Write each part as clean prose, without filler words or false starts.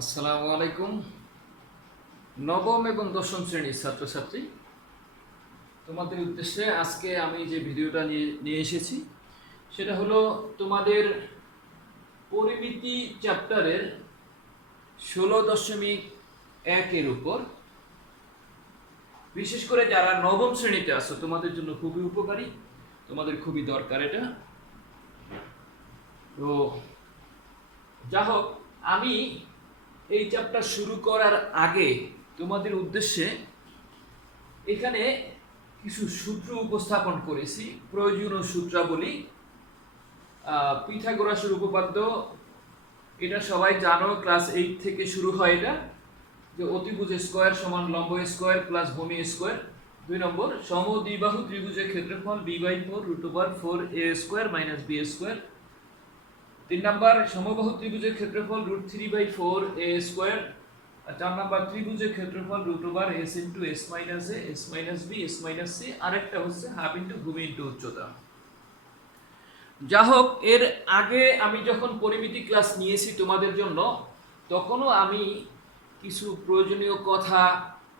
আসসালামু আলাইকুম। নবম এবং দশম শ্রেণীর ছাত্রছাত্রী, তোমাদের উদ্দেশ্যে আজকে আমি যে ভিডিওটা নিয়ে এসেছি সেটা হলো তোমাদের পরিমিতি চ্যাপ্টারের 16.1 উপর। বিশেষ করে যারা নবম শ্রেণীতে আছো তোমাদের জন্য খুবই উপকারী, তোমাদের খুবই দরকার এটা। তো যা হোক, আমি এই চ্যাপ্টার শুরু করার আগে তোমাদের উদ্দেশ্যে এখানে কিছু সূত্র উপস্থাপন করেছি, প্রয়োজনীয় সূত্রাবলী। পিথাগোরাসের উপপাদ্য এটা সবাই জানো, ক্লাস 8 থেকে শুরু হয় এটা, যে অতিভুজ স্কোয়ার সমান লম্ব স্কোয়ার প্লাস ভূমি স্কোয়ার। 2 নম্বর, সমদ্বিবাহু ত্রিভুজের ক্ষেত্রফল b/4 √a² - b²। 3 নম্বর, সমবাহু ত্রিভুজের ক্ষেত্রফল √3/4a²। 4 নম্বর, ত্রিভুজের ক্ষেত্রফল √s * s - a s - b s - c। আরেকটা হচ্ছে হাফ ইন্টু ভূমি ইন্টু উচ্চতা। যা হোক, এর আগে আমি যখন পরিমিতি ক্লাস নিয়েছি তোমাদের জন্য, তখনও আমি কিছু প্রয়োজনীয় কথা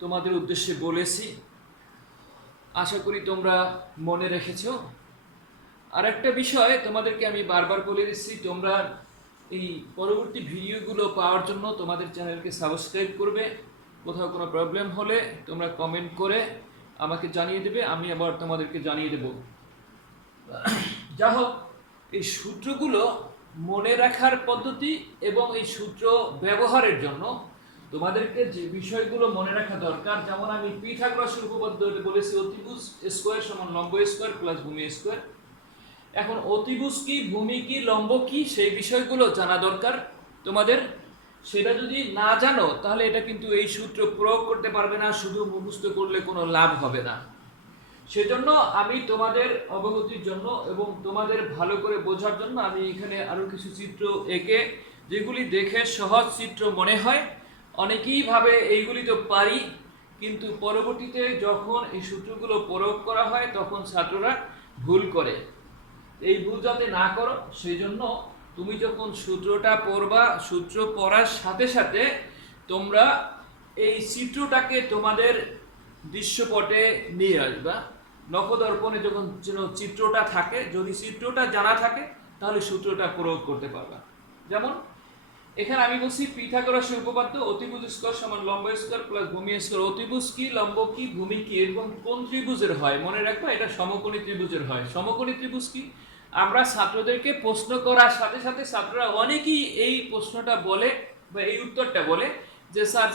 তোমাদের উদ্দেশ্যে বলেছি, আশা করি তোমরা মনে রেখেছো। আর একটা বিষয় তোমাদেরকে আমি বারবার বলে দিচ্ছি, তোমরা এই পরবর্তী ভিডিওগুলো পাওয়ার জন্য তোমাদের চ্যানেলকে সাবস্ক্রাইব করবে। কোথাও কোনো প্রবলেম হলে তোমরা কমেন্ট করে আমাকে জানিয়ে দেবে, আমি আবার তোমাদেরকে জানিয়ে দেব। যা হোক, এই সূত্রগুলো মনে রাখার পদ্ধতি এবং এই সূত্র ব্যবহারের জন্য তোমাদেরকে যে বিষয়গুলো মনে রাখা দরকার, যেমন আমি পিথাগোরাসের উপপাদ্য বলেছি, অতিভুজ স্কোয়ার সমান লম্ব স্কোয়ার প্লাস ভূমি স্কোয়ার। এখন অতিভুজ কি, ভূমি কি, লম্ব কি, সেই বিষয়গুলো জানা দরকার তোমাদের। সেটা যদি না জানো তাহলে এটা কিন্তু এই সূত্র প্রয়োগ করতে পারবে না, শুধু মুখস্থ করলে কোনো লাভ হবে না। সেজন্য আমি তোমাদের অবগতির জন্য এবং তোমাদের ভালো করে বোঝার জন্য আমি এখানে আরো কিছু চিত্র এঁকে, যেগুলি দেখে সহজ চিত্র মনে হয়, অনেকেই ভাবে এইগুলি তো পারি, কিন্তু পরবর্তীতে যখন এই সূত্রগুলো প্রয়োগ করা হয় তখন ছাত্ররা ভুল করে। এই ভুল যাতে না করো সেই জন্য তুমি যখন সূত্রটা পড়বা, সূত্র পড়ার সাথে সাথে তোমরা এই চিত্রটাকে তোমাদের দৃশ্যপটে নিয়ে আসবা। নখদর্পণে যখন যেন চিত্রটা থাকে, যদি চিত্রটা জানা থাকে তাহলে সূত্রটা প্রয়োগ করতে পারবা। যেমন এখানে আমি বলছি পিথাগোরাসের উপপাদ্য, অতিভুজ স্কয়ার সমান লম্ব স্কয়ার প্লাস ভূমি স্কয়ার। অতিভুজ কি, লম্ব কি, ভূমি কি এবং কোন ত্রিভুজের হয় মনে রাখবা, এটা সমকোণী ত্রিভুজের হয়। সমকোণী ত্রিভুজ কি, আমরা ছাত্রদেরকে প্রশ্ন করার সাথে সাথে ছাত্ররা অনেকেই এই প্রশ্নটা বলে বা এই উত্তরটা বলে যে স্যার,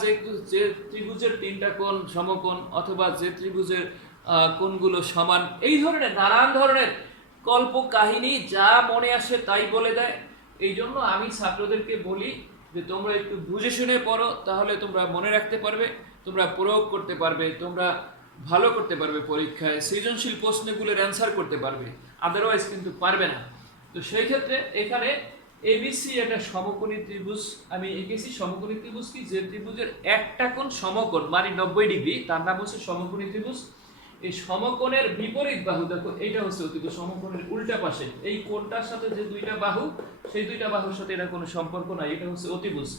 যে ত্রিভুজের 3টা কোণ সমকোণ, অথবা যে ত্রিভুজের কোণগুলো সমান, এই ধরনের নানান ধরনের কল্প কাহিনী যা মনে আসে তাই বলে দেয়। এই জন্য আমি ছাত্রদেরকে বলি যে তোমরা একটু বুঝে শুনে পড়ো, তাহলে তোমরা মনে রাখতে পারবে, তোমরা প্রয়োগ করতে পারবে, তোমরা ভালো করতে পারবে পরীক্ষায়, সৃজনশীল প্রশ্নগুলোর অ্যান্সার করতে পারবে, আদারওয়াইজ কিন্তু পারবে না। তো সেই ক্ষেত্রে এখানে এবিসি একটা সমকোণী ত্রিভুজ আমি এঁকেছি। সমকোণী ত্রিভুজ কি, যে ত্রিভুজের একটা কোণ সমকোণ মানে 90 ডিগ্রি, তার নাম হচ্ছে সমকোণী ত্রিভুজ। এই সমকোণের বিপরীত বাহু দেখো, এইটা হচ্ছে অতিভুজ। সমকোণের উল্টা পাশে এই কোণটার সাথে যে 2টা বাহু, সেই 2টা বাহুর সাথে এটা কোনো সম্পর্ক নাই, এটা হচ্ছে অতিভুজ।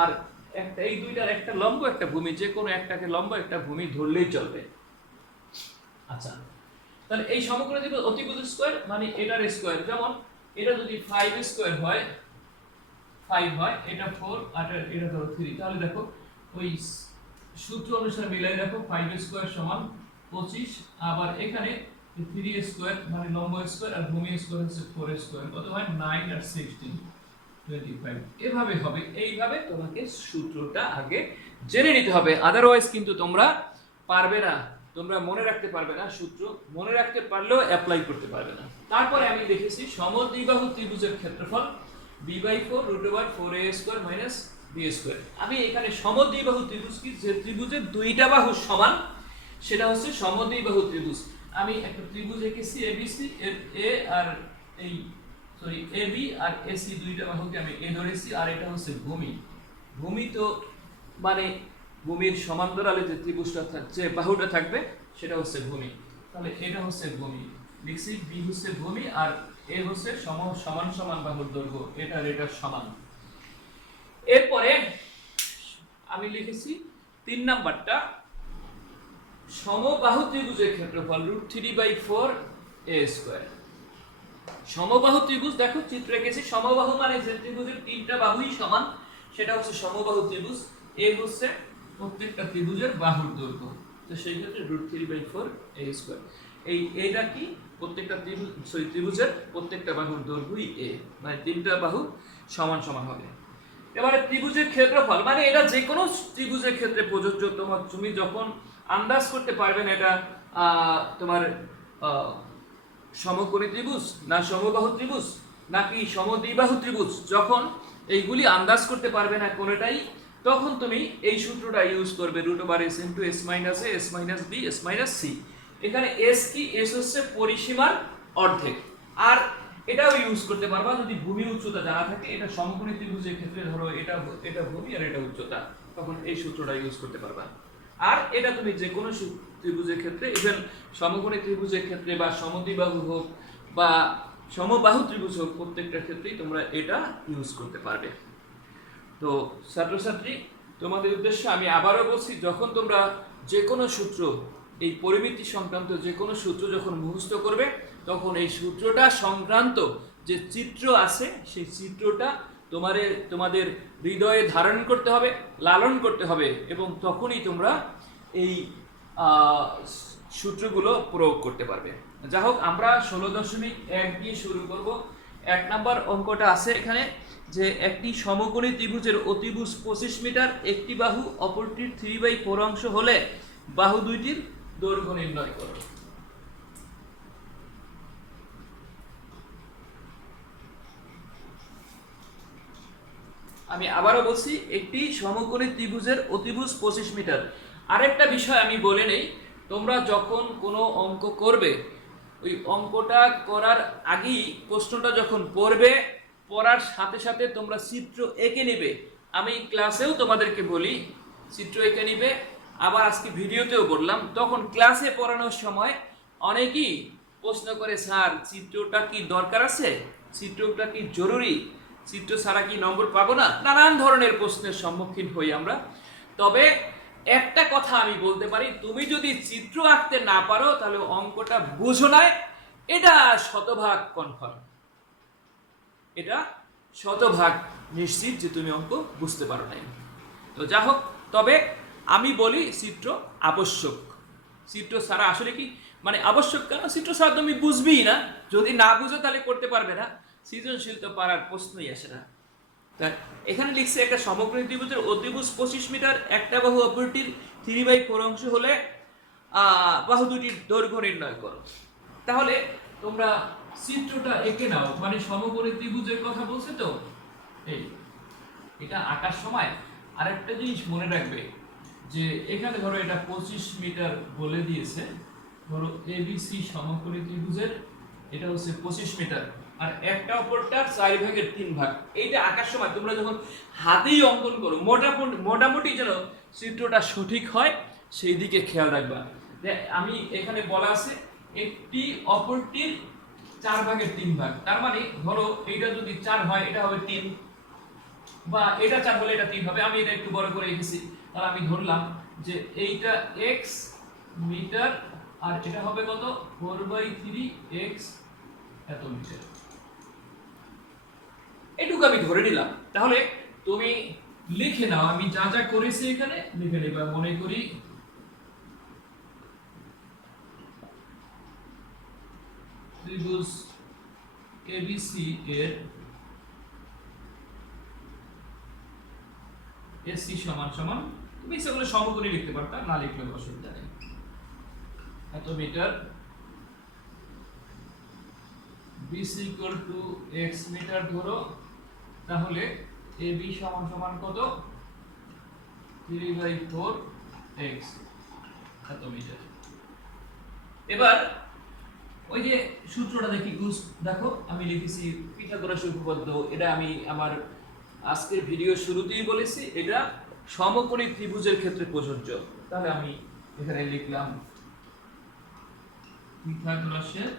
আর একটা এই 2টার একটা লম্ব একটা ভূমি, যে কোনো একটাকে লম্ব একটা ভূমি ধরলেই চলবে। আচ্ছা, তাহলে এই সমকোণী ত্রিভুজ অতিভুজ স্কয়ার মানে এটার স্কয়ার। যেমন এটা যদি 5 স্কয়ার হয়, 5 হয়, এটা 4 আর এটা ধরো 3, তাহলে দেখো ওই সূত্র অনুসারে মিলাই দেখো, 5 স্কয়ার সমান 25, আবার এখানে 3 স্কয়ার মানে লম্ব স্কয়ার আর ভূমি স্কয়ার হচ্ছে 4 স্কয়ার, কত হয় 9 আর 16 25। এভাবে হবে, এইভাবে তোমাকে সূত্রটা আগে জেনে নিতে হবে, আদারওয়াইজ কিন্তু তোমরা পারবে না, তোমরা মনে রাখতে পারবে না, সূত্র মনে রাখতে পারলেও অ্যাপ্লাই করতে পারবে না। তারপরে আমি দেখেছি সমদ্বিবাহু ত্রিভুজের ক্ষেত্রফল b/4 √4a² - b²। আমি এখানে সমদ্বিবাহু ত্রিভুজ কি, যে ত্রিভুজের 2টা বাহু সমান, সেটা হচ্ছে সমদ্বিবাহু ত্রিভুজ। আমি একটা ত্রিভুজ এঁকেছি এবিসি, এর এ আর এই সরি এবি আর এসি 2টা বাহুকে আমি এ ধরেছি, আর এটা হচ্ছে ভূমি। ভূমি তো মানে ভূমির সমান্তরালে যে ত্রিভুজটা যে বাহুটা থাকবে সেটা হচ্ছে ভূমি। তাহলে এটা হচ্ছে ভূমি, লিখছি বি হচ্ছে ভূমি আর এ হচ্ছে সমান সমান বাহুর দৈর্ঘ্য, এটা সমান। এরপরে আমি লিখেছি 3 নাম্বারটা সমবাহু ত্রিভুজের ক্ষেত্রফল √3/4 a স্কয়ার। সমবাহু ত্রিভুজ দেখো চিত্র এঁকেছি, সমবাহু মানে যে ত্রিভুজের তিনটা বাহুই সমান সেটা হচ্ছে সমবাহু ত্রিভুজ। এ হচ্ছে প্রত্যেকটা ত্রিভুজের বাহুর দৈর্ঘ্য, তো সেই ক্ষেত্রে √3/4 a স্কয়ার। এইটা কি প্রত্যেকটা ত্রিভুজের প্রত্যেকটা বাহুর দৈর্ঘ্যই a, মানে তিনটা বাহু সমান সমান হবে। এবারে ত্রিভুজের ক্ষেত্রফল মানে এটা যে কোনো ত্রিভুজের ক্ষেত্রে প্রযোজ্য। তুমি যখন আন্দাজ করতে পারবেন এটা তোমার সমকোণী ত্রিভুজ না সমবাহু ত্রিভুজ নাকি সমদ্বিবাহু ত্রিভুজ, যখন এইগুলি আন্দাজ করতে পারবে না কোনোটাই, তখন তুমি এই সূত্রটা ইউজ করবে √s * s - a s - b s - c। এখানে s কি, s হচ্ছে পরিসীমার অর্ধেক। আর এটাও ইউজ করতে পারবা যদি ভূমি উচ্চতা জানা থাকে। এটা সমকোণী ত্রিভুজের ক্ষেত্রে ধরো এটা ভূমি আর এটা উচ্চতা, তখন এই সূত্রটা ইউজ করতে পারবা। আর এটা তুমি যে কোনো ত্রিভুজের ক্ষেত্রে, ইভেন সমকোণী ত্রিভুজের ক্ষেত্রে বা সমদ্বিবাহু হোক বা সমবাহু ত্রিভুজ হোক, প্রত্যেকটা ক্ষেত্রেই তোমরা এটা ইউজ করতে পারবে। তো ছাত্রছাত্রী, তোমাদের উদ্দেশ্যে আমি আবারও বলছি, যখন তোমরা যে কোনো সূত্র, এই পরিমিতি সংক্রান্ত যে কোনো সূত্র যখন মুখস্থ করবে, তখন এই সূত্রটা সংক্রান্ত যে চিত্র আছে সেই চিত্রটা তোমাদের হৃদয়ে ধারণ করতে হবে, লালন করতে হবে, এবং তখনই তোমরা এই সূত্রগুলো প্রয়োগ করতে পারবে। যা হোক, আমরা 16.1 দিয়ে শুরু করব। 1 নাম্বার অঙ্কটা আছে এখানে যে একটি সমকোণী ত্রিভুজের অতিভুজ 25 মিটার, একটি বাহু অপরটির 3/4 অংশ হলে বাহু দুইটির দৈর্ঘ্য নির্ণয় করো। আমি আবারও বলছি, একটি সমকোণী ত্রিভুজের অতিভুজ 25 মিটার। আরেকটা বিষয় আমি বলে নেই, তোমরা যখন কোনো অঙ্ক করবে, ওই অঙ্কটা করার আগেই প্রশ্নটা যখন পড়বে, পড়ার সাথে সাথে তোমরা চিত্র এঁকে নেবে। আমি ক্লাসেও তোমাদেরকে বলি চিত্র এঁকে নিবে, আবার আজকে ভিডিওতেও বললাম। তখন ক্লাসে পড়ানোর সময় অনেকেই প্রশ্ন করে, স্যার চিত্রটা কি দরকার আছে, চিত্রটা কি জরুরি, চিত্র ছাড়া কি নম্বর পাবো না, নানান ধরনের প্রশ্নের সম্মুখীন হই আমরা। তবে একটা কথা আমি বলতে পারি, তুমি যদি চিত্র আঁকতে না পারো তাহলে অঙ্কটা বুঝো নাই, এটা শতভাগ কনফার্ম, এটা শতভাগ নিশ্চিত যে তুমি অঙ্ক বুঝতে পারো নাই। তো যা হোক, তবে আমি বলি চিত্র আবশ্যক। চিত্র ছাড়া আসলে কি মানে আবশ্যক কেন, চিত্র ছাড়া তুমি বুঝবেই না, যদি না বুঝো তাহলে করতে পারবে না, সৃজনশীল তো পারার প্রশ্নই আসে না। এখানে লিখছে একটা সমকোণী ত্রিভুজের অতিভুজ 25 মিটার, একটা বাহু অপরটির 3/4 অংশ হলে বাহু দুটির দৈর্ঘ্য নির্ণয় করো। তাহলে তোমরা চিত্রটা এঁকে নাও, মানে সমকোণী ত্রিভুজের কথা বলছে তো, এই এটা আঁকার সময় আরেকটা জিনিস মনে রাখবে যে এখানে ধরো এটা 25 মিটার বলে দিয়েছে, ধরো এবিসি সমকোণী ত্রিভুজের এটা হচ্ছে 25 মিটার, আর একটা অপরটার 4/3 এইটা আঁকার সময় তোমরা যখন হাতেই অঙ্কন করো, মোটামুটি যেন চিত্রটা সঠিক হয় সেই দিকে খেয়াল রাখবা। যে আমি এখানে বলা আছে একটি অপরটির 4/3, তার মানে ধরো এইটা যদি 4 হয় এটা হবে 3, বা এটা 4 হলে এটা 3 হবে। আমি এটা একটু বড় করে লিখেছি, তাহলে আমি ধরলাম যে এইটা x মিটার আর এটা হবে কত 4/3 x এত মিটার, এটুকু আমি ধরে নিলাম। তাহলে তুমি লিখে নাও, আমি যা যা করেছি এখানে লিখে নেবা। মনে করি ত্রিভুজ এবিসি এর এসি সমান সমান, তুমি সেগুলো সমকোণী লিখতে পারতা, না লিখলেও অসুবিধা নেই, এত metre, BC equal to x metre ধরো, তাহলে এবি সমান সমান কত 3/4 এক্স এত মিটার। এবার ওই যে সূত্রটা দেখো আমি লিখেছি পিথাগোরাস উপপাদ্য। এটা আমি আমার আজকের ভিডিও শুরুতেই বলেছি, এটা সমকোণী ত্রিভুজের ক্ষেত্রে প্রযোজ্য। তাহলে আমি এখানে লিখলাম পিথাগোরাসের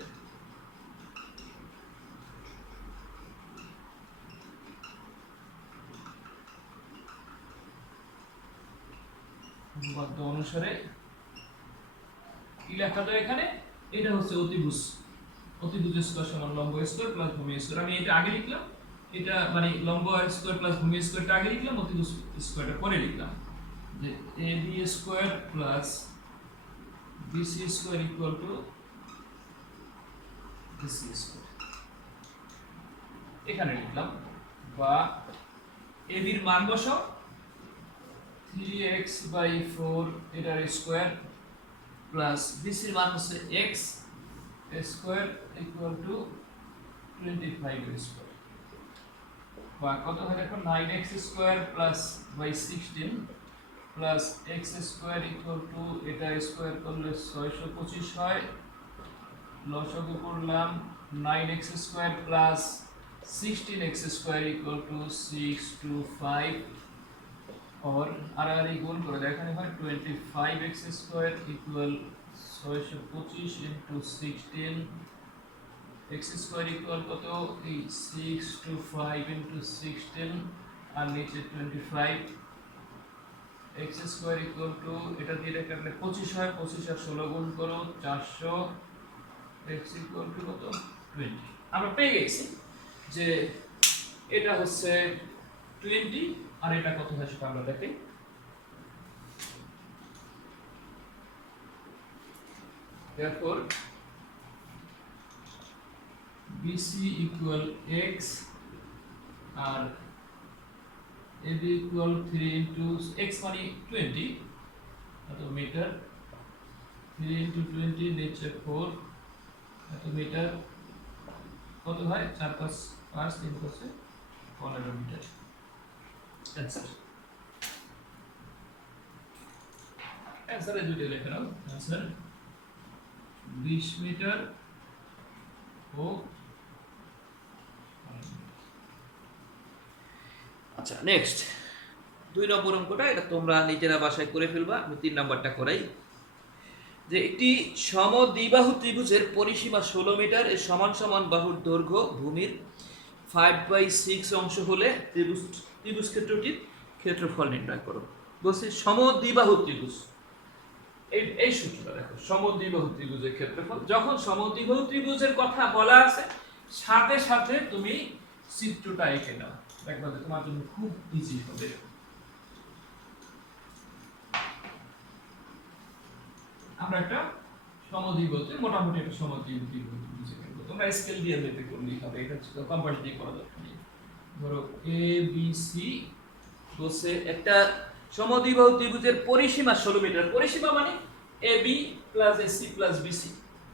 উপপাদ্য অনুসারে কি লেখা যায় এখানে, এটা হচ্ছে অতিভুজ স্কয়ার সমান লম্ব স্কয়ার প্লাস ভূমি স্কয়ার। আমি এটা আগে লিখলাম, এটা মানে লম্ব স্কয়ার প্লাস ভূমি স্কয়ারটা আগে লিখলাম, অতিভুজ স্কয়ারটা পরে লিখলাম, যে ab square plus bc square equal two bc square এখানে লিখলাম। বা ab এর মান বসাও 3x/4 এটার স্কয়ার প্লাস bc এর মান হচ্ছে x স্কয়ার ইকুয়াল টু 25 এর স্কয়ার। বা কত হয় দেখো, 9x square plus by 16 plus x square equal to এটা স্কয়ার করলে 625 হয়। লসাগু করলাম 9x square plus 16x square equal to 625 और আড়াআড়ি গুণ করে এখানে হয় 25x square equal 625 into 16 x square equal কত, এই 625 ইনটু 16 আর নিচে 25 x স্কয়ার ইকুয়াল টু এটা দিয়ে কাটলে 25 হয়, 25 আর 16 গুণ করো 400 x ইকুয়াল টু কত 20। আমরা পেয়ে গেছি যে এটা হচ্ছে 20 আর এটা কত হয় সেটা আমরা দেখি। therefore BC equal x আর AB equal 3 into x মানে 20 এত মিটার, 3 into 20 নিচে 4 এত মিটার, কত হয় 4 5 5 3 করছে 15 মিটার। অ্যান্সারে দুটো লিখে নাও, অ্যান্সার 20 মিটার ও। আচ্ছা নেক্সট 2 নম্বর অঙ্কটা, এটা তোমরা নিজেরা বাসায় করে ফেলবা, আমি 3 নাম্বারটা করাই। যে একটি সমদ্বিবাহু ত্রিভুজের পরিসীমা 16 মিটার, এর সমান সমান বাহুর দৈর্ঘ্য ভূমির 5/6 অংশ হলে ত্রিভুজ ক্ষেত্রটির ক্ষেত্রফল নির্ণয় করো। বলছি সমদ্বিবাহু ত্রিভুজ, এই সূত্রটা দেখো, সমদ্বিবাহু ত্রিভুজের ক্ষেত্রফল। যখন সমদ্বিবাহু ত্রিভুজের কথা বলা আছে সাথে সাথে তুমি চিত্রটা এঁকে নাও, দেখবা যে তোমার জন্য খুব ইজি হবে। আমরা একটা সমদ্বিবাহু, মোটামুটি একটা সমদ্বিবাহু ত্রিভুজ করব, তোমরা স্কেল দিয়ে বের করলেই হবে, এটা কম্পাস দিয়ে করা দরকার নেই। ধরো এ বি সি বলছে একটা সমদ্বিবাহু ত্রিভুজের পরিসীমা 16 মিটার, পরিসীমা মানে A B plus AC plus BC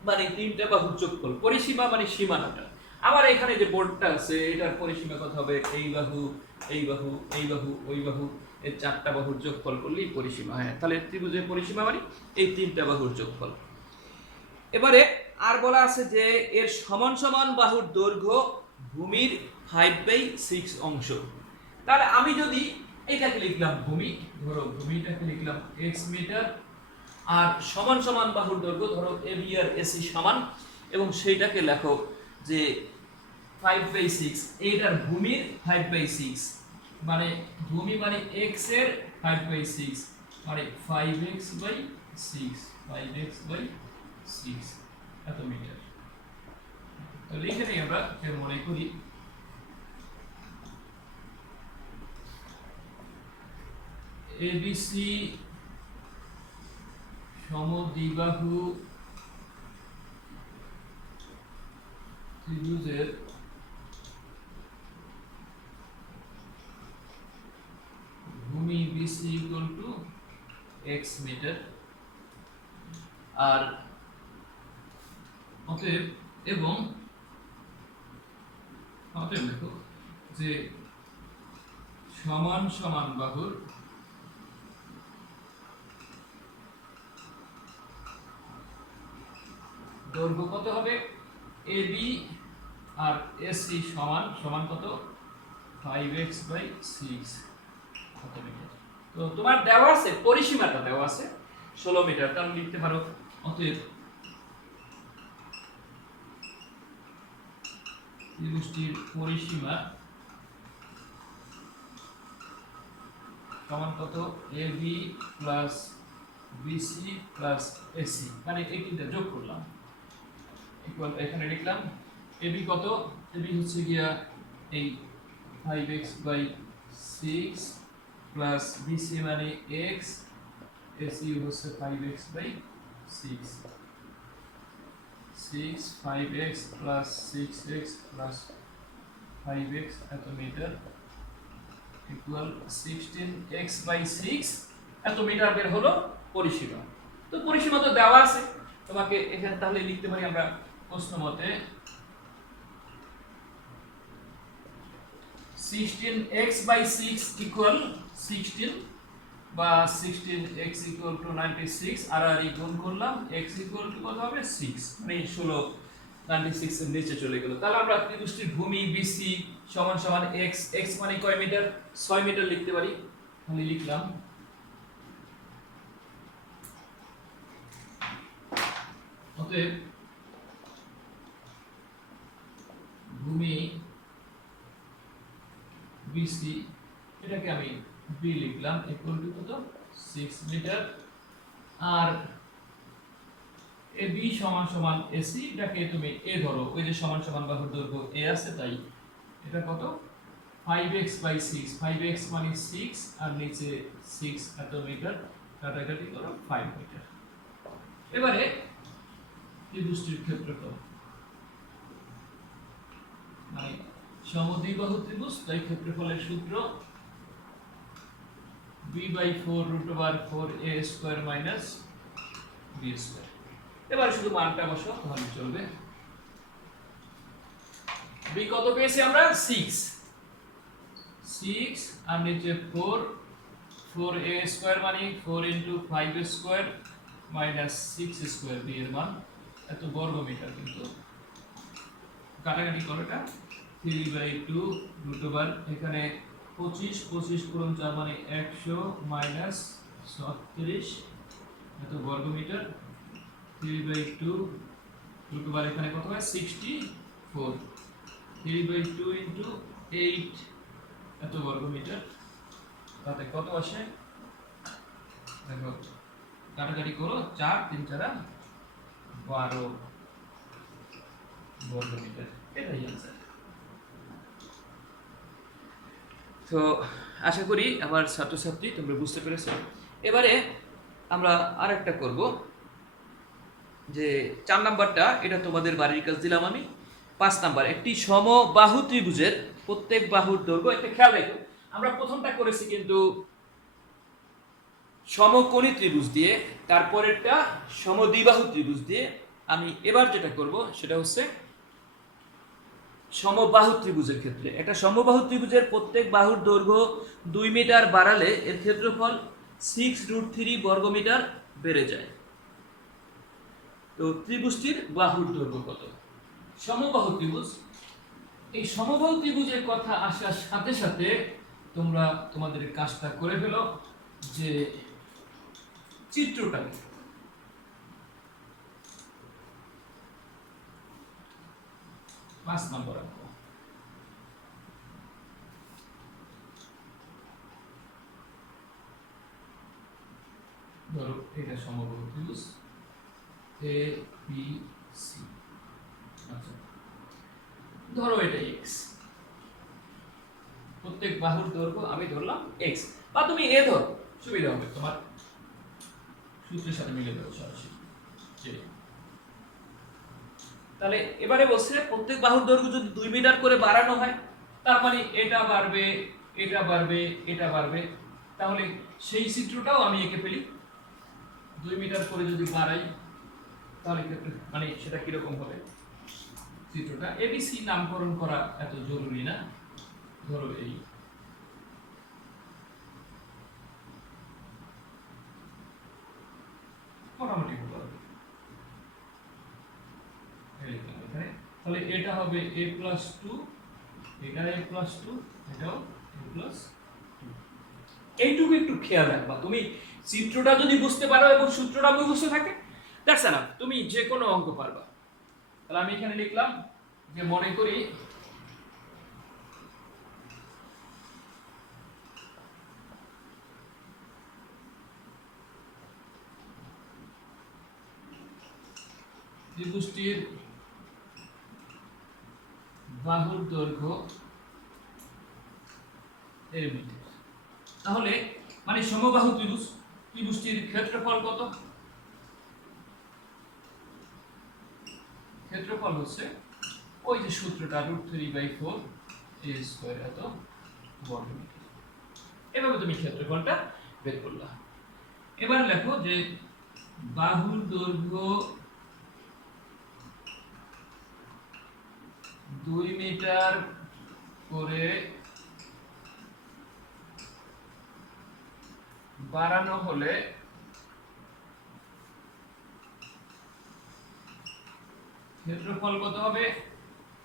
মানে তিনটা বাহুর যোগফল, পরিসীমা মানে সীমানাটা। আবার এখানে যে বোর্ডটা আছে এটার পরিসীমা কত হবে, এই বাহু এই বাহু এই বাহু ওই বাহু, এই চারটা বাহুর যোগফল করলেই পরিসীমা হয়। তাহলে ত্রিভুজের পরিসীমা মানে এই তিনটা বাহুর যোগফল। এবারে আর বলা আছে যে এর সমান সমান বাহুর দৈর্ঘ্য ভূমির 5/6 অংশ। তাহলে আমি যদি এটাকে লিখলাম ভূমি, ধরো ভূমিটাকে লিখলাম x মিটার, আর সমান সমান বাহুর দৈর্ঘ্য ধরো এ বি আর এসি সমান, এবং সেইটাকে লেখো যে 5/6, এইটার ভূমির 5/6 মানে ভূমি মানে x এর 5/6 মানে 5x/6 5x/6 এত মিটার। তো লিখে নিই আমরা, মনে করি ABC সমদ্বিবাহু ত্রিভুজের ভূমি BC equal to x metre, আর অতএব এবং অতএব দেখো যে সমান সমান বাহুর দৈর্ঘ্য কত হবে, AB আর AC সমান সমান কত 5x/6 কত মিটার। তো তোমার দেওয়া আছে পরিসীমাটা দেওয়া আছে 16 মিটার, তাহলে লিখতে পারো অতএব ত্রিভুজটির পরিসীমা সমান কত, AB plus BC plus AC, মানে এই তিনটা যোগ করলাম, ইকুয়াল এখানে লিখলাম এবি কত, এবি হচ্ছে গিয়া এই 5x বাই 6 প্লাস বিসি মানে x, এসি হচ্ছে 5x by 6, 5x plus 6x plus 5x এত মিটার ইকুয়াল 16x বাই 6 এত মিটার বের হলো পরিসীমা। তো পরিসীমা তো দেওয়া আছে তোমাকে এখানে, তাহলে লিখতে পারি আমরা প্রশ্ন মতে 16x বাই 6 ইকুয়াল 16 বা 16x ইকুয়াল টু 96, আর গুণ করলাম x ইকুয়াল টু কত হবে 6, মানে 16 96 এর নিচে চলে গেল। তাহলে আমরা ত্রিভুজটির ভূমি বিসি সমান সমান x, x মানে কয় মিটার, 6 মিটার লিখতে পারি। তাহলে লিখলাম অতএব ভূমি বিসি, এটাকে আমি বি লিখলাম, ইকুয়াল টু কত 6 মিটার, আর এবি সমান সমান এসি, এটাকে তুমি এ ধরো, ওই যে সমান সমান বাহুর দৈর্ঘ্য এ আছে, তাই এটা কত 5x বাই 6, 5x মানে 6 আর নিচে 6 এত মিটার, কাটাকাটি করো 5 মিটার। এবারে ত্রিভুজটির ক্ষেত্রফল, মানে সমদ্বিবাহু ত্রিভুজ, তাই ক্ষেত্রফলের সূত্র b/4 4a² মাইনাস b²। এবার শুধু মানটা বসাও তাহলে চলবে। b কত পেয়েছি আমরা 6 আর নিচে 4, 4a² মানে 4 * 5² মাইনাস 6² b এর মান এত বর্গ মিটার, কিন্তু কাটাকাটি করাটা 3/2 এখানে 25 পূরণ 4 মানে 100 মাইনাস 36 এত বর্গ মিটার, 3/2 এখানে কত হয় 64, 3/2 * 8 এত বর্গ মিটার, তাতে কত আসে দেখো, কাটাকাটি করো 4 3 4 12 বর্গ মিটার, এটাই आंसर। তো আশা করি আমার ছাত্রছাত্রী তোমরা বুঝতে পেরেছো। এবারে আমরা আরেকটা করব, যে 4 নাম্বারটা, এটা তোমাদের বাড়ির কাজ দিলাম আমি। 5 নাম্বার, একটি সমবাহু ত্রিভুজের প্রত্যেক বাহুর দৈর্ঘ্য, একটা খেয়াল রাখো আমরা প্রথমটা করেছি কিন্তু সমকোণী ত্রিভুজ দিয়ে, তারপরেরটা সমদ্বিবাহু ত্রিভুজ দিয়ে। আমি এবার যেটা করব সেটা হচ্ছে সমবাহু ত্রিভুজের ক্ষেত্রে। একটা সমবাহু ত্রিভুজের প্রত্যেক বাহুর দৈর্ঘ্য 2 মিটার বাড়ালে এর ক্ষেত্রফল 6√3 বর্গ মিটার বেড়ে যায়। তো ত্রিভুজটির বাহুর দৈর্ঘ্য কত? সমবাহু ত্রিভুজ, এই সমবাহু ত্রিভুজের কথা আসার সাথে সাথে তোমরা তোমাদের কাজটা করে ফেলো, যে চিত্রটা 5 নম্বর অঙ্ক। ধরো এটা সমবাহু ত্রিভুজ এ বি সি, আচ্ছা ধরো এটা x, প্রত্যেক বাহুর দৈর্ঘ্য আমি ধরলাম x, বা তুমি এ ধরো, সুবিধা হবে তোমার, সূত্রের সাথে মিলে যাবে সরাসরি। তাহলে এবারে বলছে প্রত্যেক বাহুর দৈর্ঘ্য যদি 2 মিটার করে বাড়ানো হয়, তার মানে এটা বাড়বে, এটা বাড়বে, এটা বাড়বে, তাহলে সেই চিত্রটাও আমি এঁকে ফেলি। 2 মিটার করে যদি বাড়াই তাহলে মানে সেটা কিরকম হবে চিত্রটা। এবিসি নামকরণ করা এত জরুরি না, ধরো এই মোটামুটি হলো। তাহলে এটা হবে a+2, এটা a+2, এটাও a+2। এইটুকু একটু খেয়াল রাখবা, তুমি চিত্রটা যদি বুঝতে পারো এবং সূত্রটা মুখস্থ থাকে, দ্যাটস এনাফ, তুমি যে কোনো অঙ্ক পারবা। তাহলে আমি এখানে লিখলাম যে মনে করি ত্রিভুজটির বাহুর দৈর্ঘ্য a মিটার। তাহলে মানে সমবাহু ত্রিভুজটির ক্ষেত্রফল কত? ক্ষেত্রফল হচ্ছে ওই যে সূত্রটা √3/4 a স্কয়ার এত বর্গমিটার। এভাবে তুমি ক্ষেত্রফলটা বের করলা। এবার লেখো যে বাহুর দৈর্ঘ্য 2 মিটার করে বাড়ানো হলে ক্ষেত্রফল কত হবে?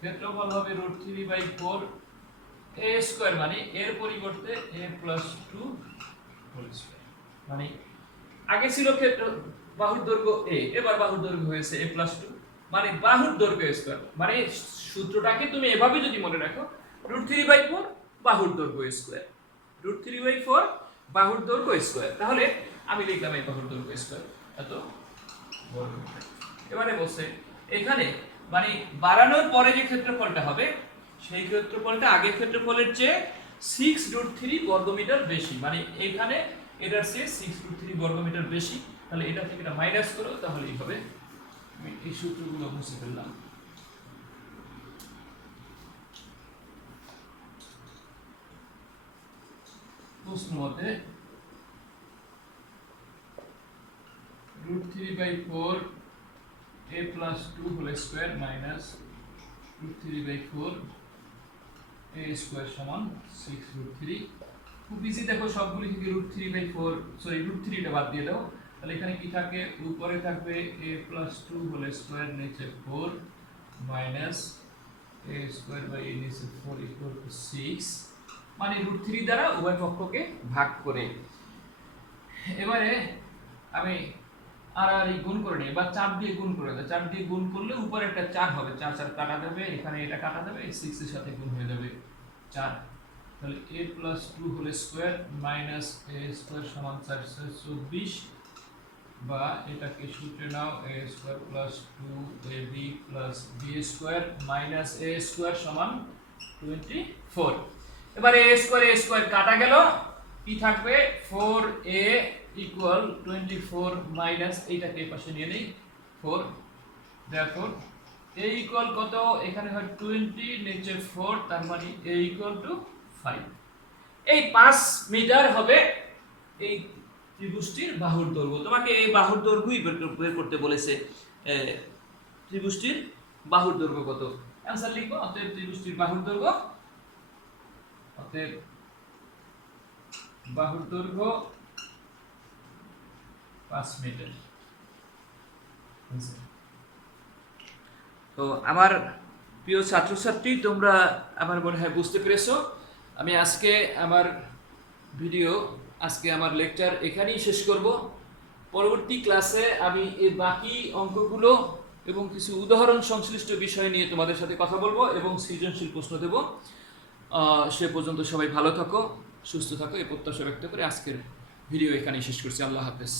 ক্ষেত্রফল হবে √3/4 a স্কয়ার, মানে এর পরিবর্তে a + 2 হোল স্কয়ার। মানে আগে ছিল ক্ষেত্র বাহুর দৈর্ঘ্য a, এবার বাহুর দৈর্ঘ্য হয়েছে a + 2, মানে বাহুর দৈর্ঘ্য স্কয়ার। মানে সূত্রটাকে তুমি এভাবে যদি মনে রাখো, √3/4 বাহুর দৈর্ঘ্য স্কয়ার, √3/4 বাহুর দৈর্ঘ্য স্কয়ার। তাহলে আমি লিখলাম এই বাহুর দৈর্ঘ্য স্কয়ার এত বর্গমিটার। এবারে বলছে এখানে মানে বাড়ানোর পরে যে ক্ষেত্রফলটা হবে সেই ক্ষেত্রফলটা আগের ক্ষেত্রফলের চেয়ে 6√3 বর্গমিটার বেশি। মানে এখানে এটার চেয়ে 6√3 বর্গমিটার বেশি। তাহলে এটা থেকে এটা মাইনাস করো, তাহলেই হবে। আমি এই সূত্রগুলো মুছে ফেললাম। প্রশ্ন মতে √3/4 a + 2 whole square minus √3/4 a square সমান 6√3। খুব ইজি, দেখো সবগুলি থেকে √3টা বাদ দিয়ে দাও। তাহলে এখানে কি থাকে? উপরে থাকবে a + 2 হোল স্কয়ার, নিচে 4 minus a square by a নিচে 4 = 6, মানে √3 দ্বারা উভয় পক্ষকে ভাগ করে। এবারে আমি আর গুণ করে নিই। এবার 4 দিয়ে গুণ করে দাও। 4 দিয়ে গুণ করলে উপরে একটা 4 হবে, 4 4 কাটা যাবে, এখানে এটা কাটা যাবে, এই 6 এর সাথে গুণ হয়ে যাবে 4। তাহলে a + 2 whole square minus a square সমান 424, বা এটাকে সূত্রে নাও a square + 2ab + b square minus a square সমান 24। এবার a স্কয়ার কাটা গেল, কি থাকবে? 4a = 24 মাইনাস এইটাকে এই পাশে নিয়ে নেই 4। therefore a = কত? এখানে হয় 20, নিচে 4, তার মানে a = 5। এই 5 মিটার হবে এই ত্রিভুজটির বাহুর দৈর্ঘ্য। তোমাকে এই বাহুর দৈর্ঘ্যই বের করতে বলেছে। ত্রিভুজটির বাহুর দৈর্ঘ্য কত? অ্যানসার লিখবো। অতএব ত্রিভুজটির বাহুর দৈর্ঘ্য, অতএব বাহুর দৈর্ঘ্য 5 মিটার। তো আমার প্রিয় ছাত্রছাত্রী, তোমরা আমার মনে হয় বুঝতে পেরেছো। আমি আজকে আমার লেকচার এখানেই শেষ করব। পরবর্তী ক্লাসে আমি এর বাকি অঙ্কগুলো এবং কিছু উদাহরণ সংশ্লিষ্ট বিষয় নিয়ে তোমাদের সাথে কথা বলবো এবং সৃজনশীল প্রশ্ন দেব। সে পর্যন্ত সবাই ভালো থাকো, সুস্থ থাকো, এই প্রত্যাশা ব্যক্ত করে আজকের ভিডিও এখানেই শেষ করছি। আল্লাহ হাফেজ।